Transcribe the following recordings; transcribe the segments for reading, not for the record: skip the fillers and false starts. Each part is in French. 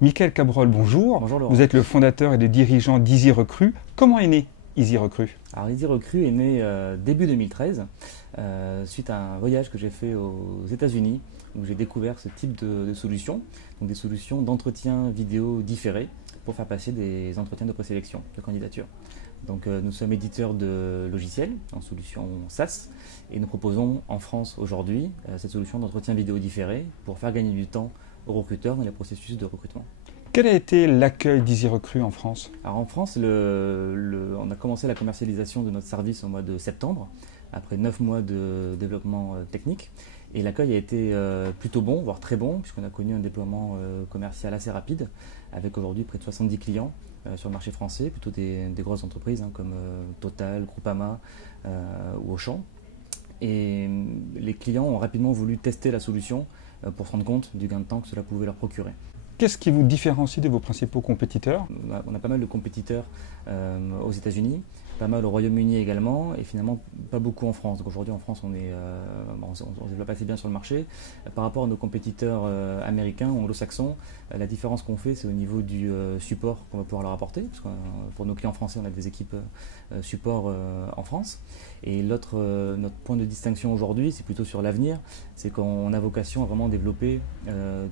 Michael Cabrol, bonjour. Bonjour Laurent. Vous êtes le fondateur et le dirigeant d'Easy Recruit. Comment est né Easy Recruit? Alors Easy Recruit est né début 2013 suite à un voyage que j'ai fait aux États-Unis où j'ai découvert ce type de solutions, donc des solutions d'entretien vidéo différés pour faire passer des entretiens de présélection de candidature. Donc nous sommes éditeurs de logiciels en solution SaaS et nous proposons en France aujourd'hui cette solution d'entretien vidéo différé pour faire gagner du temps aux recruteurs dans les processus de recrutement. Quel a été l'accueil d'Easy Recruit en France? Alors en France, on a commencé la commercialisation de notre service au mois de septembre, après 9 mois de développement technique. Et l'accueil a été plutôt bon, voire très bon, puisqu'on a connu un déploiement commercial assez rapide, avec aujourd'hui près de 70 clients sur le marché français, plutôt des grosses entreprises comme Total, Groupama ou Auchan. Et les clients ont rapidement voulu tester la solution pour se rendre compte du gain de temps que cela pouvait leur procurer. Qu'est-ce qui vous différencie de vos principaux compétiteurs? On a pas mal de compétiteurs aux États-Unis, pas mal au Royaume-Uni également, et finalement pas beaucoup en France. Donc aujourd'hui en France on se développe assez bien sur le marché. Par rapport à nos compétiteurs américains ou anglo-saxons, la différence qu'on fait c'est au niveau du support qu'on va pouvoir leur apporter, parce que pour nos clients français on a des équipes support en France. Et notre point de distinction aujourd'hui, c'est plutôt sur l'avenir, c'est qu'on a vocation à vraiment développer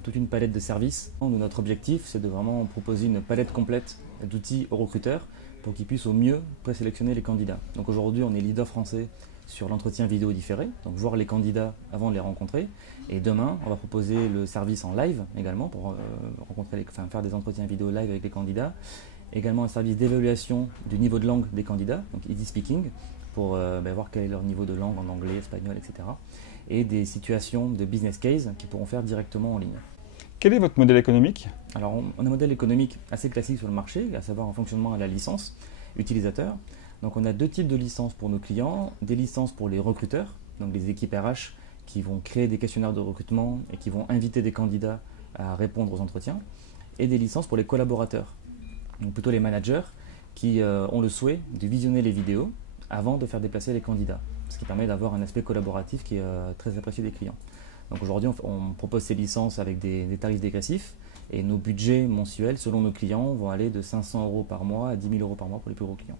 toute une palette de services. Notre objectif, c'est de vraiment proposer une palette complète d'outils aux recruteurs pour qu'ils puissent au mieux présélectionner les candidats. Donc aujourd'hui, on est leader français sur l'entretien vidéo différé, donc voir les candidats avant de les rencontrer. Et demain, on va proposer le service en live également pour faire des entretiens vidéo live avec les candidats. Également un service d'évaluation du niveau de langue des candidats, donc Easy Speaking, pour voir quel est leur niveau de langue en anglais, espagnol, etc. Et des situations de business case qu'ils pourront faire directement en ligne. Quel est votre modèle économique? Alors, on a un modèle économique assez classique sur le marché, à savoir un fonctionnement à la licence utilisateur. Donc, on a deux types de licences pour nos clients. Des licences pour les recruteurs, donc les équipes RH qui vont créer des questionnaires de recrutement et qui vont inviter des candidats à répondre aux entretiens. Et des licences pour les collaborateurs, donc plutôt les managers qui ont le souhait de visionner les vidéos avant de faire déplacer les candidats, ce qui permet d'avoir un aspect collaboratif qui est très apprécié des clients. Donc aujourd'hui, on propose ces licences avec des tarifs dégressifs et nos budgets mensuels, selon nos clients, vont aller de 500 € par mois à 10 000 € par mois pour les plus gros clients.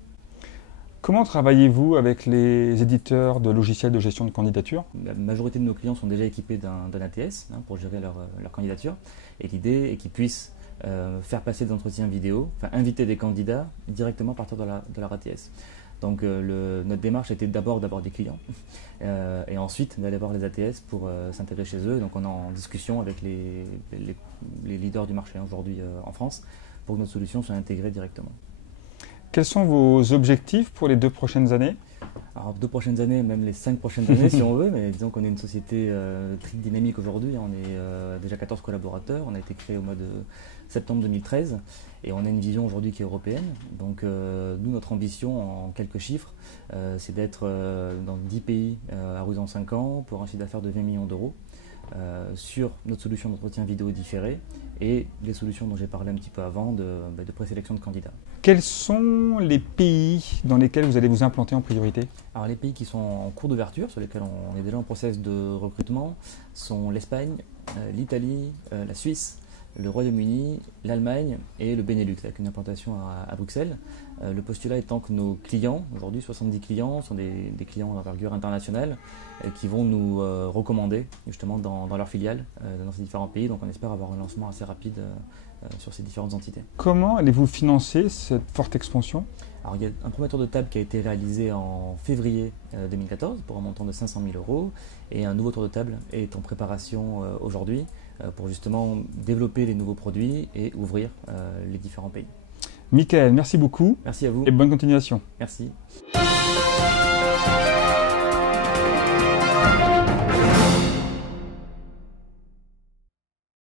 Comment travaillez-vous avec les éditeurs de logiciels de gestion de candidature? La majorité de nos clients sont déjà équipés d'un ATS pour gérer leur candidature. Et l'idée est qu'ils puissent faire passer des entretiens vidéo, inviter des candidats directement à partir de leur ATS. Donc notre démarche était d'abord d'avoir des clients et ensuite d'aller voir les ATS pour s'intégrer chez eux. Donc on est en discussion avec les leaders du marché aujourd'hui en France pour que notre solution soit intégrée directement. Quels sont vos objectifs pour les 2 prochaines années? Alors 2 prochaines années, même les 5 prochaines années si on veut, mais disons qu'on est une société très dynamique aujourd'hui. On est déjà 14 collaborateurs, on a été créé au mois de septembre 2013 et on a une vision aujourd'hui qui est européenne. Donc nous, notre ambition en quelques chiffres, c'est d'être dans 10 pays à horizon 5 ans pour un chiffre d'affaires de 20 millions d'euros sur notre solution d'entretien vidéo différé et les solutions dont j'ai parlé un petit peu avant de présélection de candidats. Quels sont les pays dans lesquels vous allez vous implanter en priorité? Alors les pays qui sont en cours d'ouverture, sur lesquels on est déjà en process de recrutement, sont l'Espagne, l'Italie, la Suisse, le Royaume-Uni, l'Allemagne et le Benelux, avec une implantation à Bruxelles. Le postulat étant que nos clients, aujourd'hui 70 clients, sont des clients d'envergure internationale qui vont nous recommander justement dans leurs filiales dans ces différents pays. Donc on espère avoir un lancement assez rapide sur ces différentes entités. Comment allez-vous financer cette forte expansion? Alors il y a un premier tour de table qui a été réalisé en février 2014 pour un montant de 500 000 € et un nouveau tour de table est en préparation aujourd'hui pour justement développer les nouveaux produits et ouvrir les différents pays. Michael, merci beaucoup. Merci à vous. Et bonne continuation. Merci.